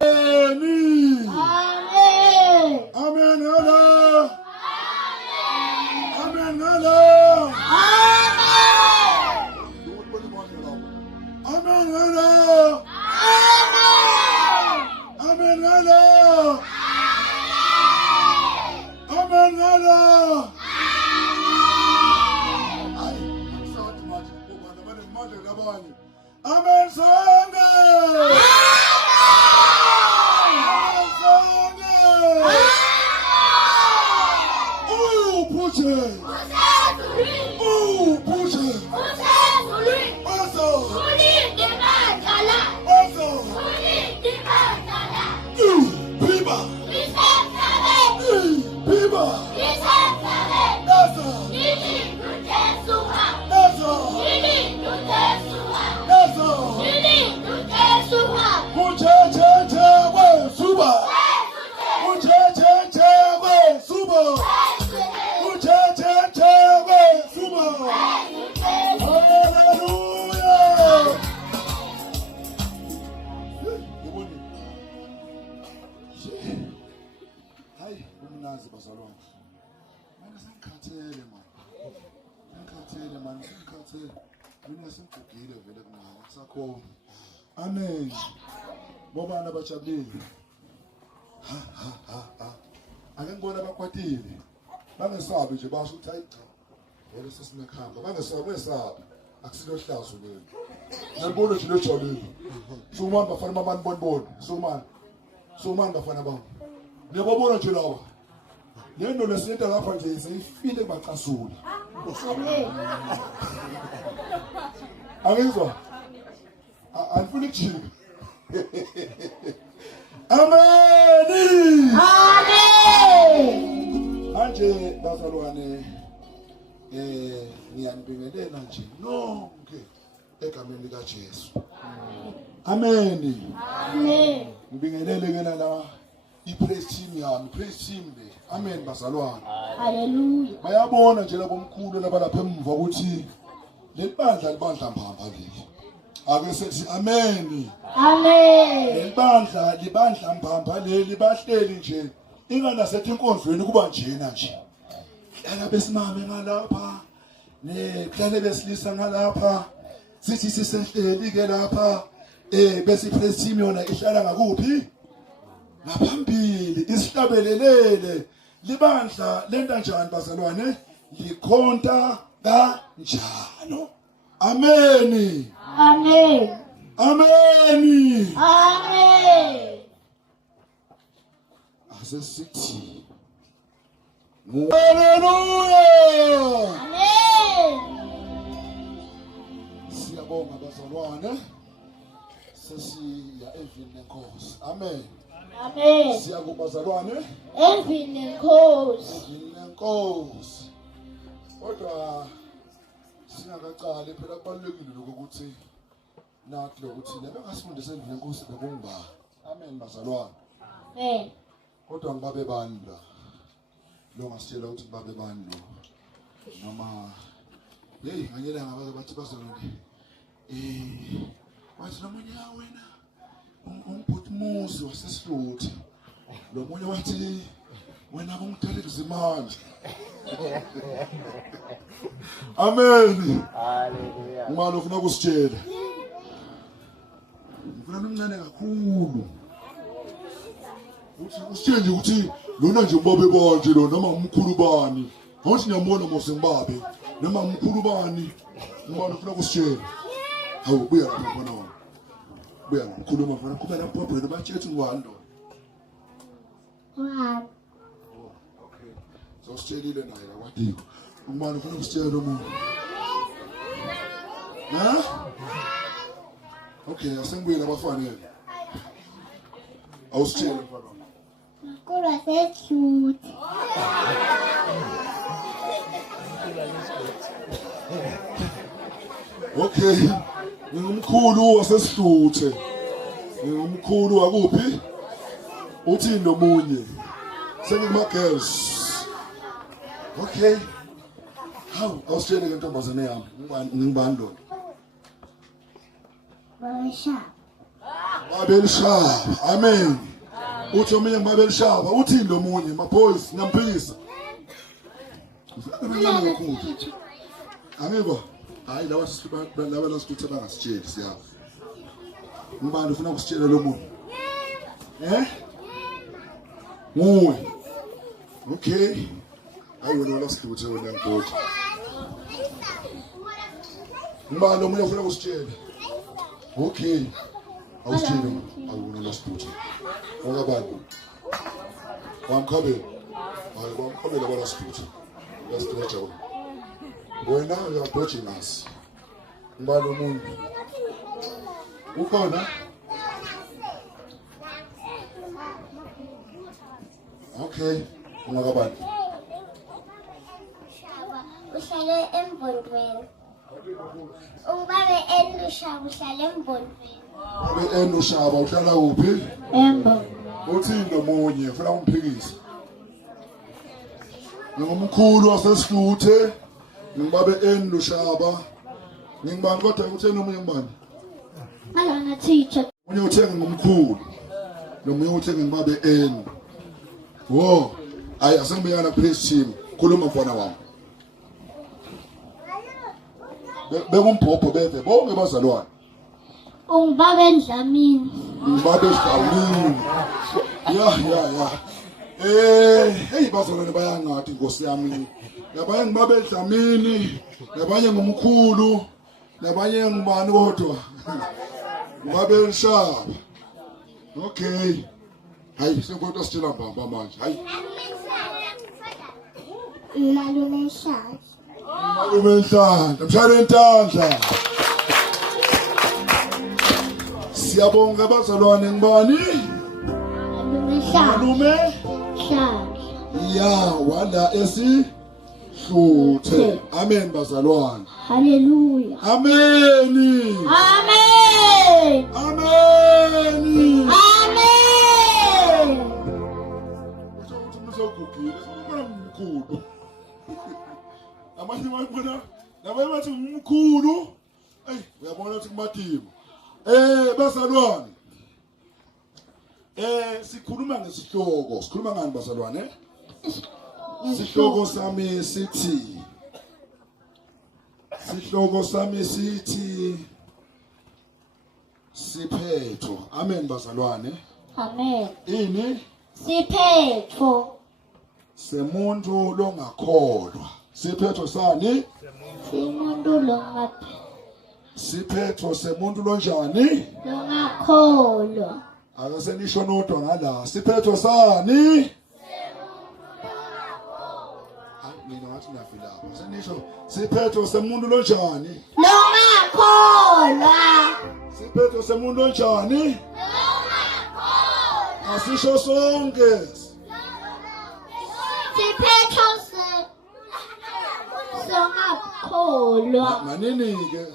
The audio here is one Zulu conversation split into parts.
Amen. Amen. Amen. Hello. Amen. Hello. Amen. Hello. Amen. Hello. Amen. Hello. Amen. Songa. Push it. Oh, push it. Also. People. People. That's all. That's all. That's all. Hayi umnazi bazalwane. Mina sengikhathele man. Sengikhathele. Mina sengigugile vele kumama kusakho. Amen. Bobana bajabulile. Ake ngibona abakwatile. Bangesabi nje basho ukuthi hayi cha. Vele sesinekhamba. Bangesabi. Akusilo hlazo lelo. Ngibona nje lejabulile. Sumani bafana mamani bonibona. Sumani bafana bami. Niyababona nje lawa. Yendo lesinto lapha nje seyifile bacasula. Angizwa. Alifuna ukujika. Amen. Manje bazalwane ngiyanibingelela nje nonke egameni lika Jesu. Amen. Ngibingelele ke la i-praise team yami, praise team le. Amen bazalwane. Hallelujah. Bayabona nje labomkhulu labalapha emva ukuthi lebandla mbamba leli. Ake sethi amen. Libandla mbamba leli bahleli nje. Inganasethi inkonzweni kuba njena nje. Hlala besimame ngalapha. Hlala besilisa ngalapha. Sithi sisehleli ke lapha. Bese praise team yona ihlala ngakuphi? Ngaphambili isihlabelelele. Libandla lenta njani bazalwane? Likhonta kanjalo. Amen. Asesithi. Hallelujah. Siyabonga bazalwane. Sesiya evini lenkosi. Amen. Siyakubazalwane. Evini lenkosi. Kodwa singakaqali phela kubalulekile ukuthi nathi lokuthi lebekasifundise endlini lenkosi bekungba. Amen bazalwane. Kodwa ngibabe bani la? Lo ngasitshela ukuthi babe bani lo. Noma nganyela ngabaze bathi bazalwane. Wathi nomunye wena umphuthumuzi wasesihluthi. Lo munye wathi wena ungithalela izimali. Amen. Hallelujah. Umalo ufuna ukusitshela. Ngifuna nomncane kakhulu. Uthi usitshele ukuthi lona nje ubabe banje lo noma umkhulu bani. Awuthi ngiyambona mose ngibabe noma umkhulu bani. Umalo ufuna ukusitshela. Hawu buya lapha khona wona. Buya ngikhuluma mfana kuba lapho bobhele batshethe ngwando. Okay. So sitshelile naye akwathi umalo ufuna ukusitshela umuntu. Okay, asengibuyela abafanele. Awusitshela mfana. Kodwa sesihluthi. Okay. Ngumkhulu wasesihluthe. Ngumkhulu akuphi? Uthini nomunye? Sengikuma girls. Okay. Hawu, awusitshele ke ntombazane yami. Ngibani lo? Babeshaba. Babelishaba. Amen. Uthi omunye ngibabelishaba. Uthini lo munye maphoyisa ngiyamphiza. Angibo. Hayi lawa laba lasithe bangasitsheli siyazi. Ngibani ufuna ukusitshela lo muntu? Nguwe. Okay. Hayi wena lasithe wena ngibotha. Ngibani omunye ufuna ukusitshela? Okay. Awusitshela awuna lasithe. Ongabani? Wamkhabela. Hayi wamkhabela balasithe. Yastretcha. Wena you are dodging us. Ngibani umuntu? Ukhona? Okay. Ungakabani? Uhlale embondweni. Ungibabe elushaba uhlale embondweni. Ube enushaba uhlala kuphi? Embondweni. Uthini nomunye ufuna umphikisa? Ngumkhulu wasesihluthe. Ngibabe enushaba. Ngibani kodwa utheni omunye ngibani? Alana teacher. Unye uthenga ngumkhulu. Nomunye uthenga ngibabe en. Wo. Ayi asengibiyana praise team. Khuluma mfana wami. Bekumbhobho beve bonke bazalwane. Ungibabe endlamini. Ngibabe ehlawulini. Ya. Hey bazalwane bayangathi Nkosi yami. Labanye ngibabe edlamini, labanye ngumkhulu, labanye ngibani kodwa. Ngibabe elishaba. Okay. Hayi sekonto sitshela mbamba manje. Hayi. Malume Nhlanhla. Malume Nhlanhla, mshayele intandla. Siyabonga bazalwane ngibani? Malume Nhlanhla. Malume Nhlanhla. Ya wala hluthe. Amen bazalwane. Hallelujah. Amen. Amen. Amen. Amen. Uthi umsogugile sibona umkhulu. Amanye bayibona nabanye bathi umkhulu. Ey uyabona ukuthi kumadimo. Bazalwane. Sikhuluma ngesihloko. Sikhuluma ngani bazalwane? Sihloko sami sithi siphetho. Amen bazalwane. Amen. Ini Siphetho. semuntu longakholwa. Siphetho sani? Umuntu longaphi. Siphetho semuntu lonjani? Longakholwa. Akasenisho nodwa ngala. Siphetho sani? Mina ngathi ngiyafila lapha. Senisho siphetho semuntu lonjani? Longakholwa. Siphetho semuntu lonjani? Longakholwa. Asisho sonke. Siphetho longakholwa. Manini ke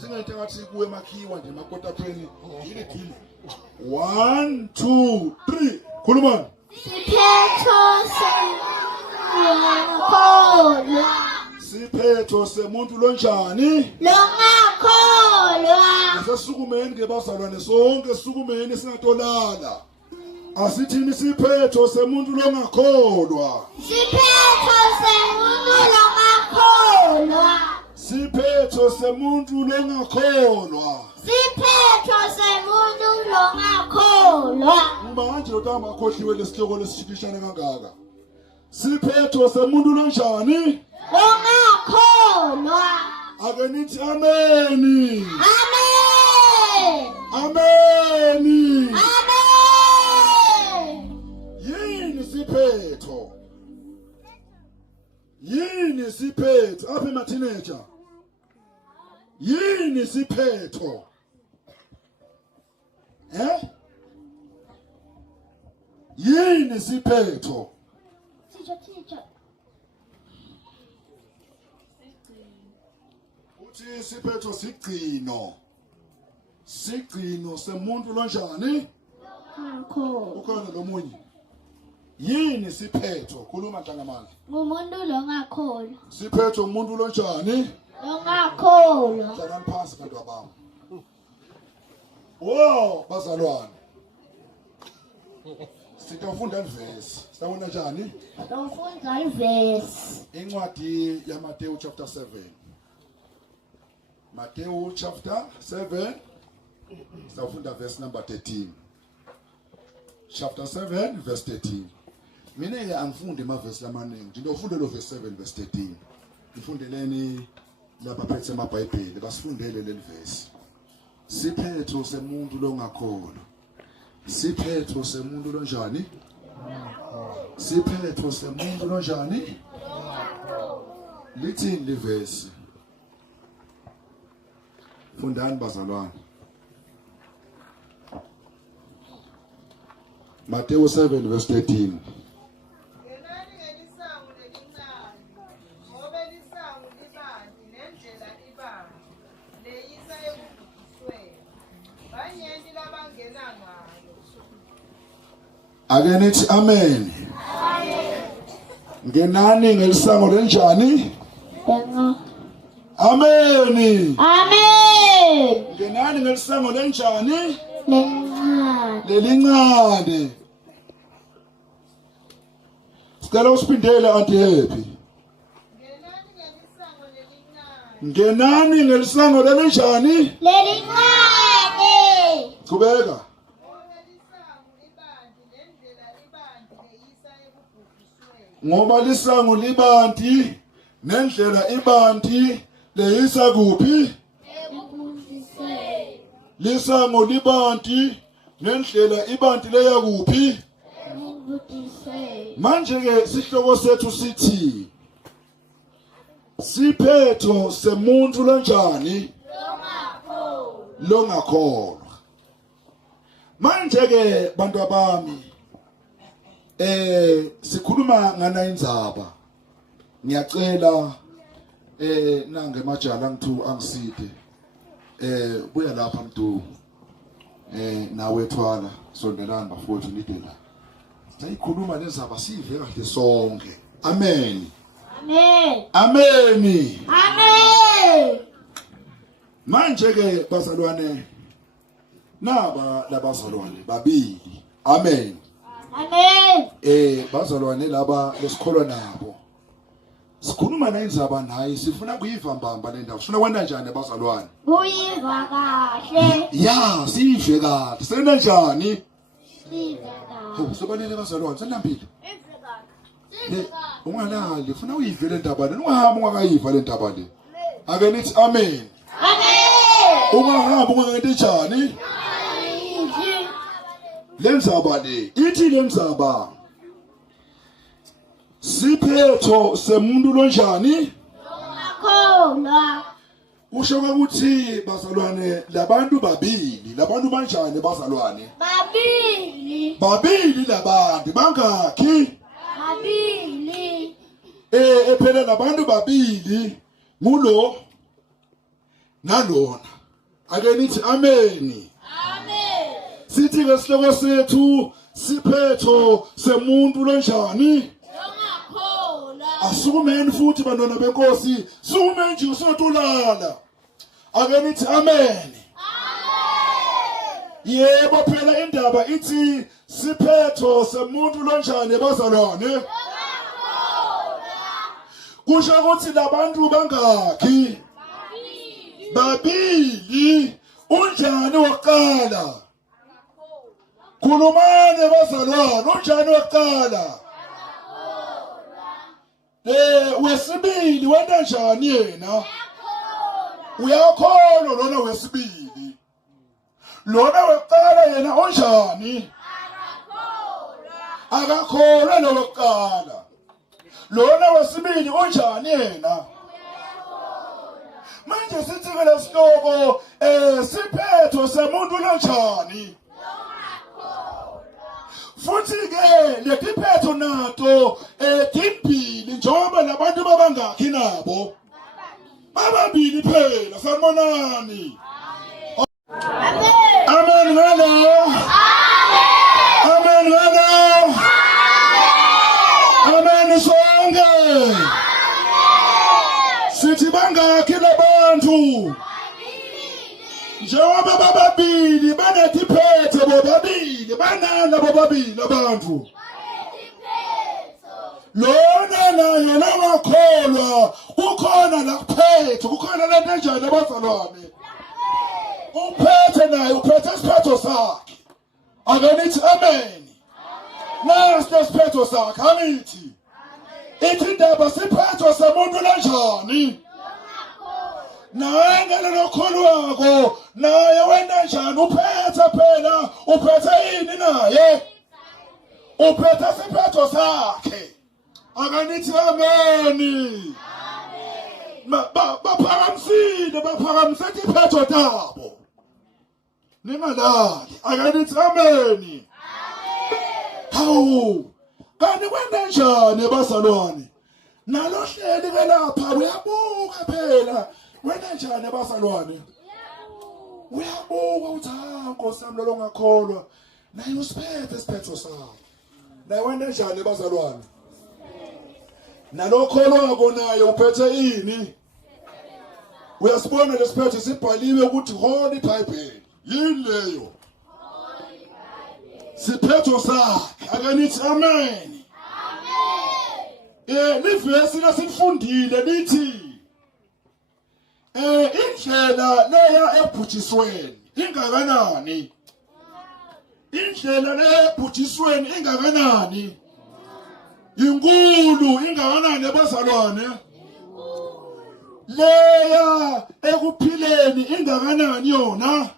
singathi ngathi kuwe emakhiwa nje emakotapheni gili 1 2 3 khuluma. Siphetho longakholwa. Siphetho semuntu lonjani? Longakholwa. Sasukumeni ke bazalwane sonke sukumeni singatolala. Asithini siphetho semuntu longakholwa. Siphetho semuntu longakholwa. Siphetho semuntu longakholwa. Siphetho semuntu longakholwa. Manje lotamba akhohliwe lesihloko lesishikishana kangaka. Siphetho semuntu lonjani? Longakholwa. Ake nithi amen. Amen. Amen. Amen. Yini siphetho? Yini siphetho? Apha ma teenager. Yini siphetho? Yini siphetho? Teacher. Uthi siphetho sigcino. Sigcino semuntu lonjani? Longakholwa. Ukhona lomunye. Yini siphetho? Khuluma ntangamandla. Ngumuntu longakholwa. Siphetho umuntu lonjani? Longakholwa. Hlalani phansi bantu abami. Wow, bazalwane. Sitafunda ivesi. Sawona njani? Ufunda ivesi. Incwadi yaMateyu chapter 7. Matthew chapter 7. Sawufunda verse number 13. Chapter 7 verse 13. Mina ke angifunde amavesi lamaningi. Ngizofunda lo verse 7 verse 13. Ngifundeleni lapha phethe amaBhayibheli basifundele leli verse. Siphetho semuntu longakholwa. Siphetho semuntu lonjani? Siphetho semuntu lonjani? Lithini livesi? Fundani bazalwane. Matthew 7 verse 13. Again it's amen. Ngenani ngelisango lenjani? Amen. Amen. Ngenani ngelisango lenjani? Lencane. Lelincane. Sicela usiphindele anti happy. Ngenani ngelisango lenjani? Lencane. Qhubeka. Ngoba lisango libanti nendlela ibanti leyisa kuphi? Lisango libanti nendlela ibanti leya kuphi? Manje ke sihloko sethu sithi siphetho semuntu lonjani? Longakholwa. Manje ke bantu abami sikhuluma ngana indzaba. Ngiyacela nange majala ngithu angiside. Buya lapha mntu. Nawe ethwala sondelana bafowethu nidela. Siyikhuluma lezaba sive kahle sonke. Amen. Amen. Amen. Amen. Manje ke bazalwane naba labazalwane babili. Amen. Amen. Bazalwane laba lesikholwa nabo. Sikhuluma nayindzaba naye sifuna kuyiva mbamba le ndaba. Sifuna kwenda njani bazalwane? Kuyiva kahle. Ya, sive kahle. Senda njani? Sive kahle. Ho, sobalele bazalwane, senambile. Sive kahle. Ungalali, ufuna uyive le ndaba le. Ungahamba ungakayiva le ndaba le. Ake nithi amen. Amen. Ungahamba ungakayithi njani? Lenzaba le, ithi lenzaba. Siphetho semuntu lonjani? Longakholwa. Usho ukuthi bazalwane labantu babili, labantu banjani bazalwane? Babili. Babili labantu bangaki? Babili. Phela labantu babili ngulo nalona. Ake nithi amen. Amen. Sithi ke sihloko sethu siphetho semuntu lonjani? Longakholwa. Asukumeni futhi bantwana benkosi, sukume nje usotulala. Ake nithi amen. Yebo phela indaba ithi siphetho semuntu lonjani bazalwane? Kusho ukuthi labantu bangaki? Babili. Unjani waqala? Khulumane bazalwane, unjani waqala? Wesibili wena njani yena? Uyakholwa lona wesibili. Lona waqala yena unjani? Akakholwa lo waqala. Lona wesibili unjani yena? Manje sithi ke lesihloko siphetho semuntu lonjani? Futhi ke letiphetho nato timbili njengoba labantu babangaki nabo? Bababili phela sanibonani. Amen. Amen ngalo. Amen ngalo. Amen sonke. Sithi bangaki labantu? njengoba bababili banetiphethe bobabili banana bobabili abantu lona naye longakholwa kukhona la kuphethe kukhona lento enjani abazalwane uphethe naye uphethe isiphetho sakhe akanithi amen nasi isiphetho sakhe angithi ithi indaba siphetho semuntu kanjani naye ngalelo kholo wakho naye wena njani uphethe phela uphethe yini naye uphethe isiphetho sakhe akanithi ameni baphakamisile isiphetho tabo ningalali akanithi ameni hawu kanti kwenda njani bazalwane nalo hleli ke lapha uyabuka phela wena njani abazalwane uyabuka uthi Nkosi yami lo ngakholwa naye usiphethe isiphetho sakho naye wena njani abazalwane nalo kholo wako naye uphethe ini uyasibona lesiphetho sibhaliwe ukuthi Holy Bible yini leyo siphetho sakhe akanithi amen livesi lasifundile lithi indlela leya ebhujisweni ingakanani indlela leya ebhujisweni ingakanani inkulu ingakanani abazalwane leya ekuphileni ingakanani yona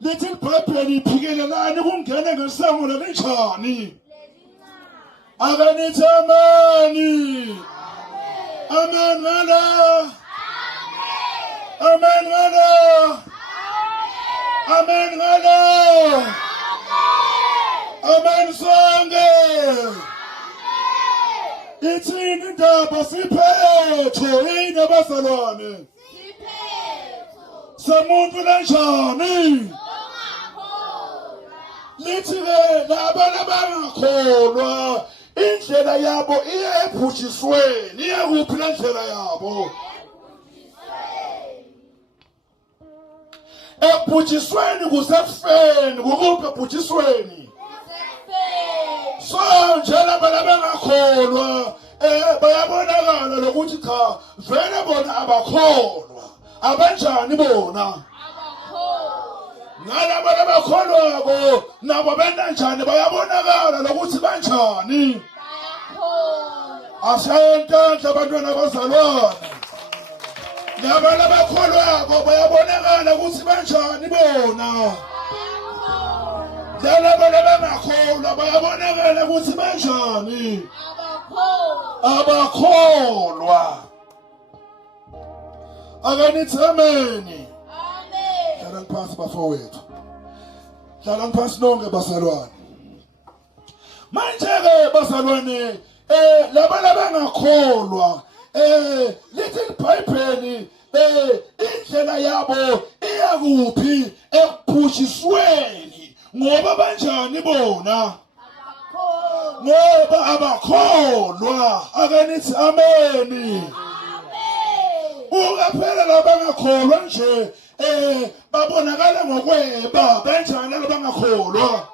lithi iBhayibheli iphikelelani kungene ngesango lalinjani akanithi ameni amen ngala amen ngala amen ngala amen sonke ithini indaba siphetho yini abazalwane semuntu kanjani lithi ke laba abangakholwa indlela yabo iya ebhujisweni iya kuphi le ndlela yabo ebhujisweni kusefeni kukuphi ebhujisweni so njalo abangakholwa bayabonakala lokuthi cha vele bona abakholwa abanjani bona ngalabo abakholwako nabo benda njani bayabonakala lokuthi banjani asentandla abantwana abazalwane nabo abakholwako bayabonakala ukuthi banjani bona ngalabo abangakholwa bayabonakala ukuthi banjani abakholwa akanithi ameni hlala ngiphansi bafowethu hlala ngiphansi nonke bazalwane manje-ke bazalwane laba abangakholwa lithi iBhayibheli indlela yabo iyakuphi ekubhujisweni ngoba banjani bona ngoba abakholwa akanithi ameni ukaphela labangakholwa nje babonakala ngokweba banjani labangakholwa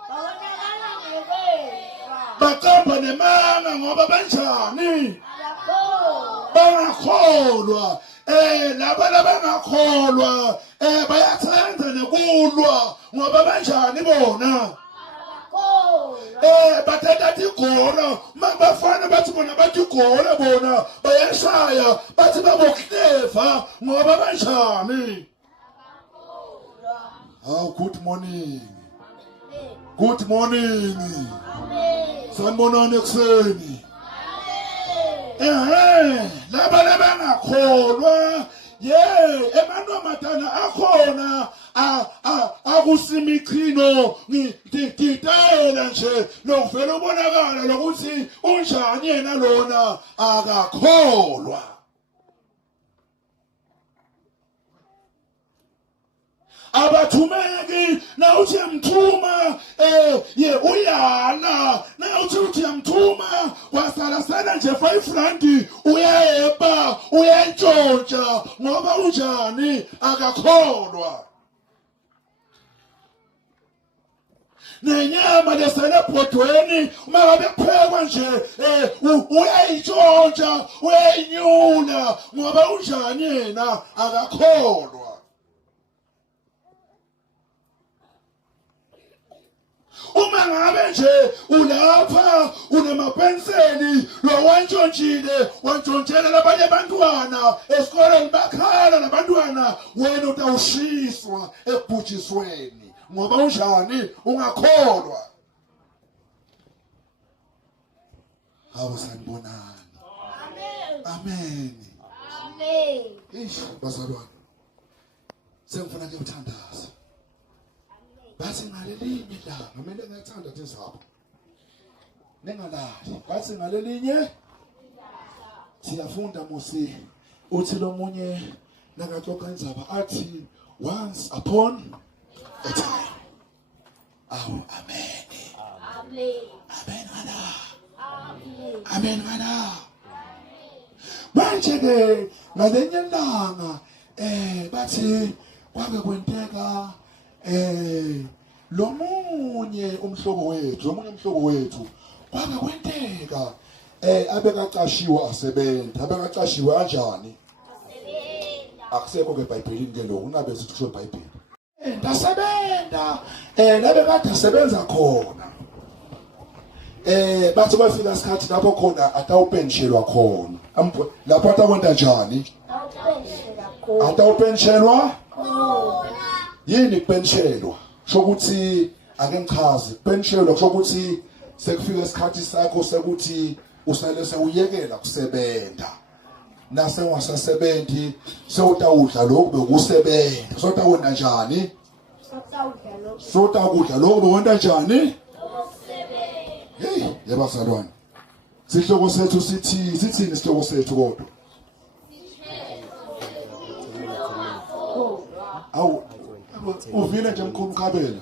baqamba nemanga ngoba banjani bangakholwa laba labangakholwa bayathanda nekulwa ngoba banjani bona bathatha igora mabafana bathi bona bathi igora bona bayashaya bathi babokhleva ngoba banjani good morning sanibonani ekuseni laba labangakholwa emantombazana akhona akusimichino ngididela nje lokuvela ubonakala lokuthi unjani yena lona akakholwa abathumeki na uthi yamthuma uyala na uthi yamthuma wasala sana nje 5 rand uyayeba uyantshontsha ngoba unjani akakholwa. Nenyama lesele ebhodweni uma ngabe kuphekwa nje uyayitshontsha uyayinyula ngoba unjani yena akakholwa. Uma ngabe nje ulapha unamapenseli lo wantshontshele labanye abantwana esikoleni bakhala nabantwana wena utawushiswa ebhujisweni ngoba unjani ungakholwa. Hawu sanibonani. Amen. Amen. Ish bazalwane. Sengifuna ukuthandaza. Bathi ngalelinye ilanga kumele ngathanda tizapho. Nengalali. Bathi ngalelinye siyafunda musi uthi lo munye nakaxoxa indzaba athi once upon a time. Awu amen. Amen. Amen ngala. Amen. Amen ngala. Manje ke ngalenye ilanga bathi kwake kwenteka lo munye umhlobo wethu kwake kwenteka abekaqashiwe asebenza abekaqashiwe kanjani akusekho ke eBhayibhelini ke lo unabe sithi kusho eBhayibhelini ndasebenza labekade asebenza khona bathi bafika isikhathi lapho khona atawupenshelwa khona lapho atakwenta njani atawupenshelwa yini kupenshelwa sokuthi ake ngichaze kupenshelwa sokuthi sekufika isikhathi sakho sekuthi usale sewuyekela kusebenza nase ungasasebenzi sewutawudla lokho bekusebenza sewutawona njani sewutawudla lokho bewona njani hey yabazalwane sihloko sethu sithini isihloko sethu kodwa awu uvile nje mkhulu Mkhabela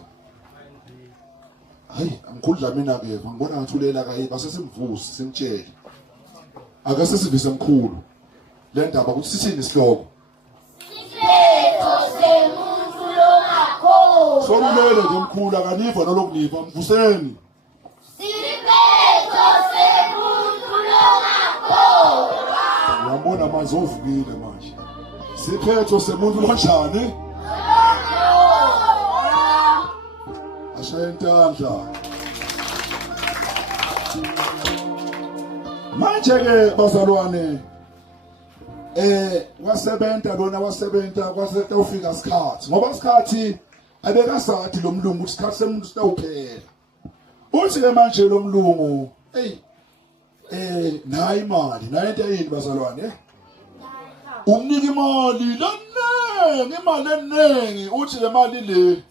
hayi amkhulu mina ke ngibona ngathi ulela kayi basesimvusi simtshele ake sesivise mkhulu le ndaba ukuthi sithini isihloko Isiphetho semuntu longakholwa. solulele nje mkhulu akaniva nolokuniva mvuseni Isiphetho semuntu longakholwa. uyabona manje ovukile manje siphetho semuntu lonjani ashayentandla manje ke bazalwane wasebenza lona wasebenza ufika isikhathi ngoba isikhathi abekasathi lo mlungu isikhathi semuntu sitawuphela uthi ke manje lo mlungu nayi imali nayo into yini bazalwane umnika imali eningi uthi le mali le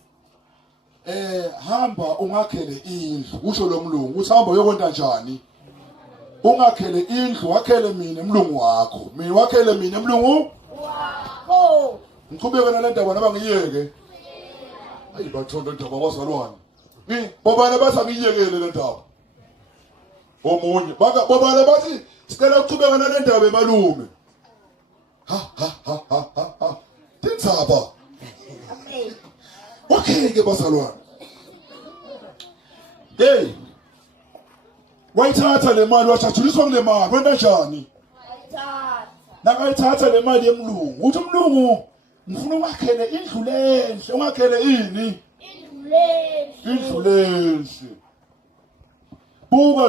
hamba ungakhele indlu usho lo mlungu uthi hamba uyokwenta njani ungakhele indlu wakhele mina emlungu wakho mina wakhele mina emlungu Wakho. ngiqhubeke nale ndaba naba ngiyeke ayi bathondo indaba bazalwane bobana bathi angiyekele le ndaba omunye bobana bathi sicela ukuqhubeka nale ndaba emalume ha tindzaba okay ke bazalwane hey wayithatha le mali washathuliswa kule mali wena njani Wayithatha. nakayithatha le mali yemlungu uthi umlungu ngifuna ungakhele indlu lenhle ungakhele ini indlu lenhle buka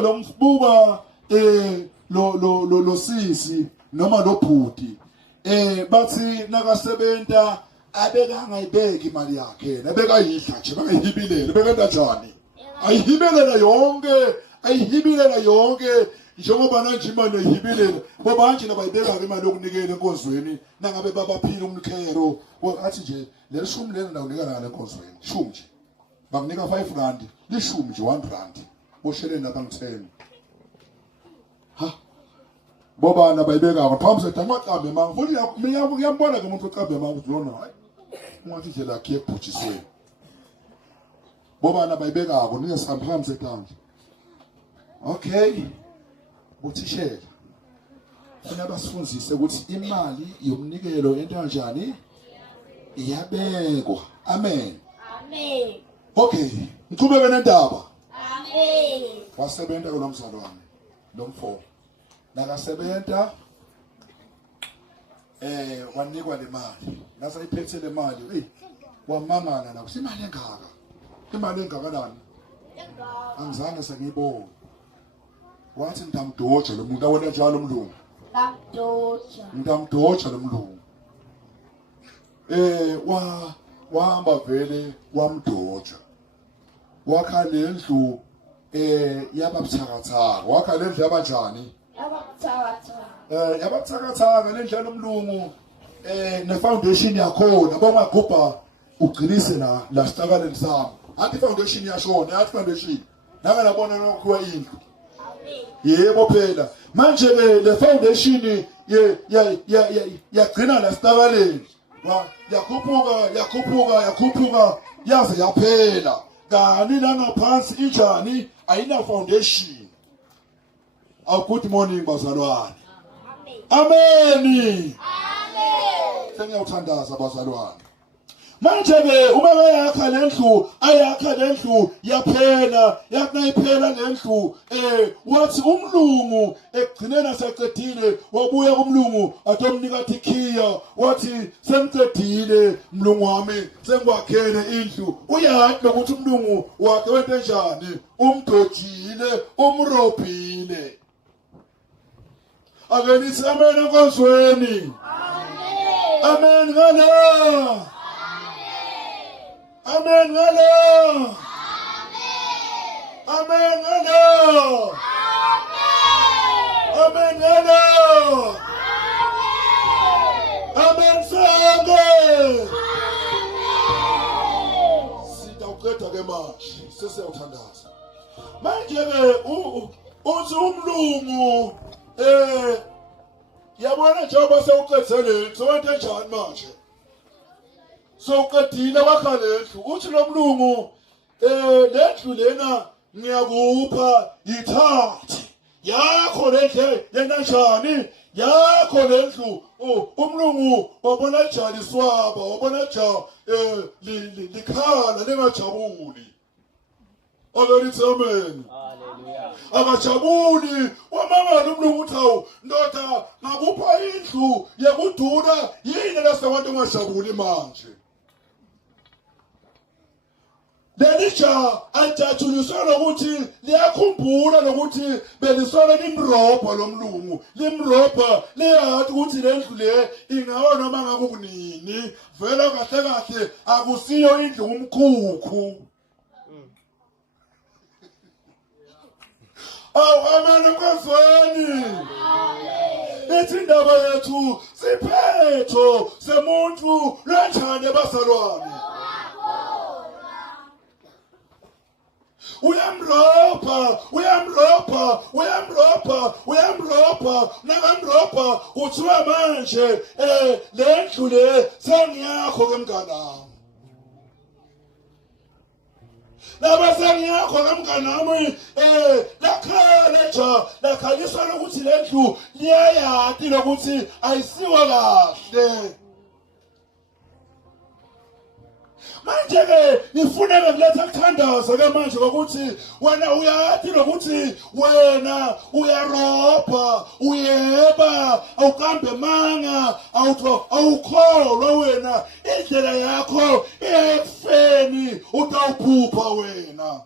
lo sisi noma lo bhuti bathi nakasebenta abekangayibeki imali yakhe yena bekayidla nje bangayihibilele bekenda njani ayihibilela yonke njengoba manje imali ayihibilela ngoba manje nabayibeka imali yokunikela enkonzweni nangabe babaphila umkhero athi nje le shumi lena nawunika nale enkonzweni shumi nje banginika 5 rand lishumi nje 1 rand bosheleni lapha ha bobana bayibeka ngaphambi sedanqaqambe manje futhi ngiyambona ke umuntu oqambe manje ukuthi lona hayi ungathi nje lakhe ebhujisweni bobana bayibeka nike sihambahamba sethandla okay uthishela Funa basifundise ukuthi imali yomnikelo into kanjani iyabekwa. Amen. Amen. Okay, ngiqhubeke nendaba. Amen. Wasebenza kunomzalwane nomfo. Nakasebenza wanikwa le mali. Nasayiphethe le mali, wamangana na imali engaka. Imali engakanani? Angizange sengiyibone. Wathi ngitamdoja lo muntu awona njalo umlungu. Ngitamdoja lo mlungu. Wahamba vele wamdoja. Wakha lendlu yababuthakathaka. Wakha lendlu yabanjani? Yababuthakathaka lendlu lomlungu ne foundation yakhona bongagubha ugcinise la sitakaleni sami. Athi foundation yashona, athi foundation. Naka nabona nokho indlu. Yebo phela. Manje le foundation yagcina la sitakaleni. Yakhuphuka yaze yaphela. Kani la ngaphansi injani ayina foundation. Good morning bazalwane. Amen. Amen. Sengiyawuthandaza bazalwane. Manje uma bayakha lendlu ayakha lendlu yaphela yakunayiphela lendlu wathi umlungu egcinena saqedile wabuya kumlungu atomnika tikhiya wathi sengiqedile mlungu wami sengikwakhele indlu uyathi ukuthi umlungu wakhe wente njani umdojile umrobhile. Akenithi amen enkonzweni. Amen. Amen ngala. Amen ngala. Amen ngala. Amen ngala. Amen sonke. Sitawuqeda ke manje sesiyawuthandaza. Manje uthi umlungu yabona njengoba sewuqedile sowenze njani manje? Soqedile wakha lendlu uthi lo mlungu lendlu lena ngiyakupha yithathe yakho lendle yena njani yakho lendlu umlungu wabona njani swaba wabona njani likhala lingajabuli. Akelithi amen. Akajabuli wamangala umlungu uthawu ndoda ngakupha indlu yakuduna yini lasekwantu ungajabuli manje. Lelija ajajuliswa lokuthi liyakhumbula lokuthi belisona limrobha lomlungu limrobha leyathi ukuthi lendlu le ingawa noma ngakunini vela kahle kahle akusiyo indlu umkhukhu. Amen enkonzweni. Ithi indaba yethu siphetho semuntu lwanjani bazalwane. Uyamrobha nakamrobha uthiwa manje lendlu le sengiyakho ke mnganami. Laba sengiyakho ke mnganami lakhaliswa lokuthi lendlu liyayati lokuthi ayisiwa kahle. Manje ke ngifuna ukuletha ukuthandaza ke manje ukuthi wena uyathi lokuthi wena uyarobha uyeba awukambe manga awukholwa wena indlela yakho iyekufeni utawuphupha wena.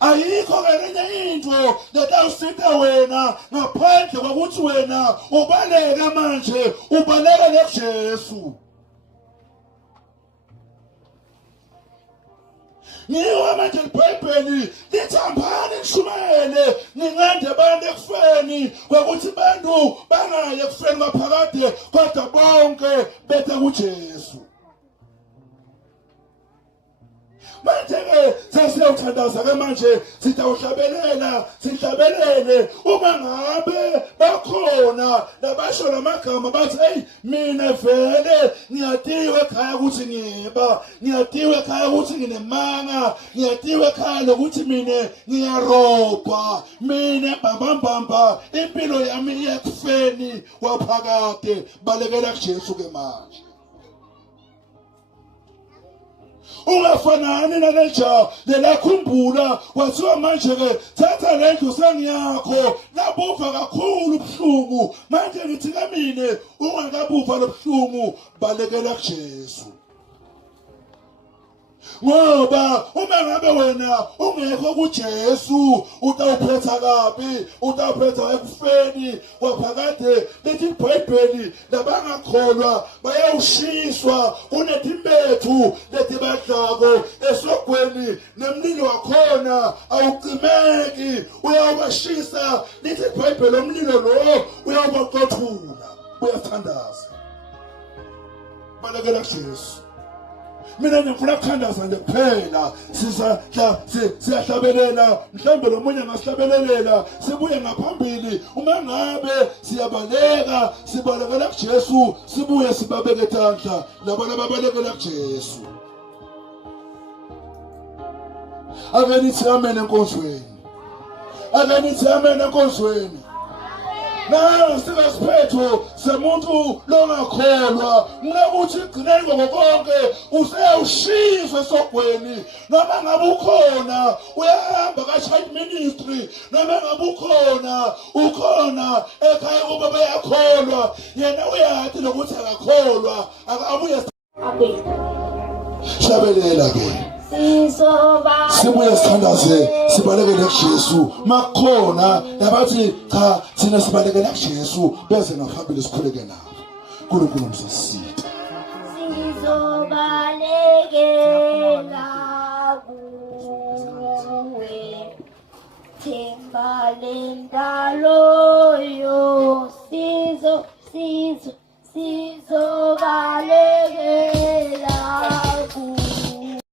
Ayikho kenye into letawusita wena ngaphandle kokuthi wena ubaleka manje ubaleka neJesu. Niwa manje iBhayibheli lithambane lishumayele ningande abantu ekufeni ukuthi bantu bangaye ekufeni ngaphakade kodwa bonke bethe kuJesu. manje ke sesiyothandaza ke manje sihlabelele uma ngabe bakhona labasho lamagama bathi hey mina vele ngiyatiwe ekhaya ukuthi ngiba ngiyatiwe ekhaya ukuthi nginemanga ngiyatiwe ekhaya lokuthi mina ngiyarobha mina bambamba impilo yami iyekufeni waphakade balekela kuJesu ke manje ungafanani naleja lelakhumbula wathiwa manje ke thatha lendlu sengiyakho labuva kakhulu ubuhlungu manje ngithi kamine ungakabuva lobuhlungu balekela kuJesu ngoba uma ngabe wena ungekho kuJesu utawuphetha kabi utawuphetha ekufeni waphakade lethi iBhayibheli labangakholwa bayawushiswa kunetimbethu lethi badlako esogweni nemlilo wakhona awucimeki uyawubashisa lithi iBhayibheli umlilo lo uyawubaxothula uyathandaza balekela kuJesu mina ngifuna ukukhandaza nje kuphela siyahlabelela mhlambe lo munye ngasihlabelelela sibuye ngaphambili uma ngabe sibalekela kuJesu sibuye sibabeke etandla labo abalekela kuJesu akenithi amen enkonzweni akenithi amen enkonzweni na sikasiphetho semuntu longakholwa ngokuthi igcineni ngokonke useyawushiswa esogweni noma ngabe ukhona uyahamba ka-child ministry noma ngabe ukhona ekhaya kuba bayakholwa yena uyathi lokuthi akakholwa abuye shabelela ke sibuye sithandaze sibalekele kuJesu makhona labathi cha thina sibalekele kuJesu beze ngaphambili sikhuleke nabo uNkulunkulu msasita sizobalekela kuwe themba lendalo yo sizobalekela